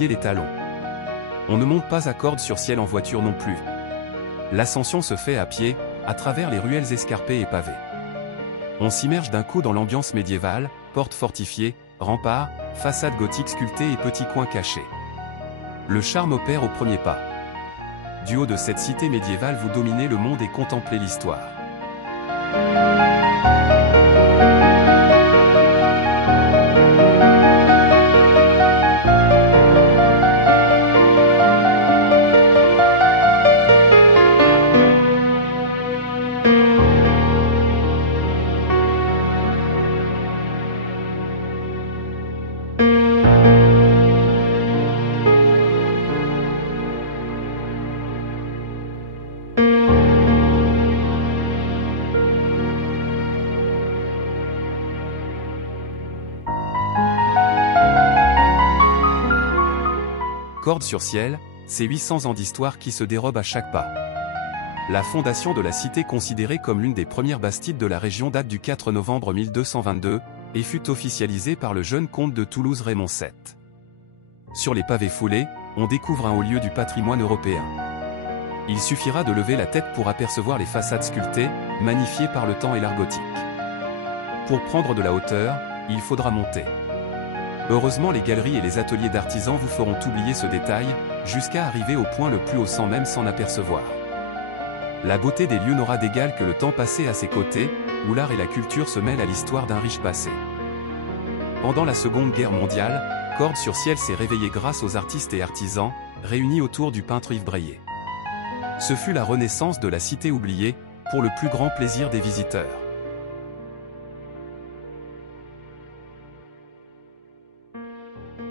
oublier les talons. On ne monte pas à Cordes-sur-Ciel en voiture non plus. L'ascension se fait à pied, à travers les ruelles escarpées et pavées. On s'immerge d'un coup dans l'ambiance médiévale, portes fortifiées, remparts, façades gothiques sculptées et petits coins cachés. Le charme opère au premier pas. Du haut de cette cité médiévale vous dominez le monde et contemplez l'histoire. Cordes-sur-Ciel, c'est 800 ans d'histoire qui se dérobent à chaque pas. La fondation de la cité considérée comme l'une des premières bastides de la région date du 4 novembre 1222, et fut officialisée par le jeune comte de Toulouse Raymond VII. Sur les pavés foulés, on découvre un haut lieu du patrimoine européen. Il suffira de lever la tête pour apercevoir les façades sculptées, magnifiées par le temps et l'art gothique. Pour prendre de la hauteur, il faudra monter. Heureusement les galeries et les ateliers d'artisans vous feront oublier ce détail, jusqu'à arriver au point le plus haut sans même s'en apercevoir. La beauté des lieux n'aura d'égal que le temps passé à ses côtés, où l'art et la culture se mêlent à l'histoire d'un riche passé. Pendant la Seconde Guerre mondiale, Cordes-sur-Ciel s'est réveillé grâce aux artistes et artisans, réunis autour du peintre Yves Breillet. Ce fut la renaissance de la cité oubliée, pour le plus grand plaisir des visiteurs.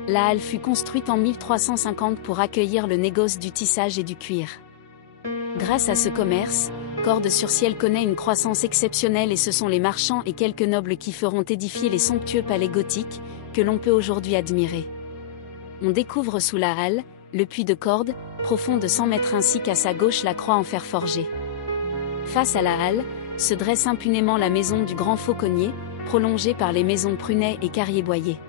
La halle fut construite en 1350 pour accueillir le négoce du tissage et du cuir. Grâce à ce commerce, Cordes-sur-Ciel connaît une croissance exceptionnelle et ce sont les marchands et quelques nobles qui feront édifier les somptueux palais gothiques, que l'on peut aujourd'hui admirer. On découvre sous la halle, le puits de Cordes, profond de 100 mètres ainsi qu'à sa gauche la croix en fer forgé. Face à la halle, se dresse impunément la maison du Grand Fauconnier, prolongée par les maisons Prunet et Carrier-Boyer.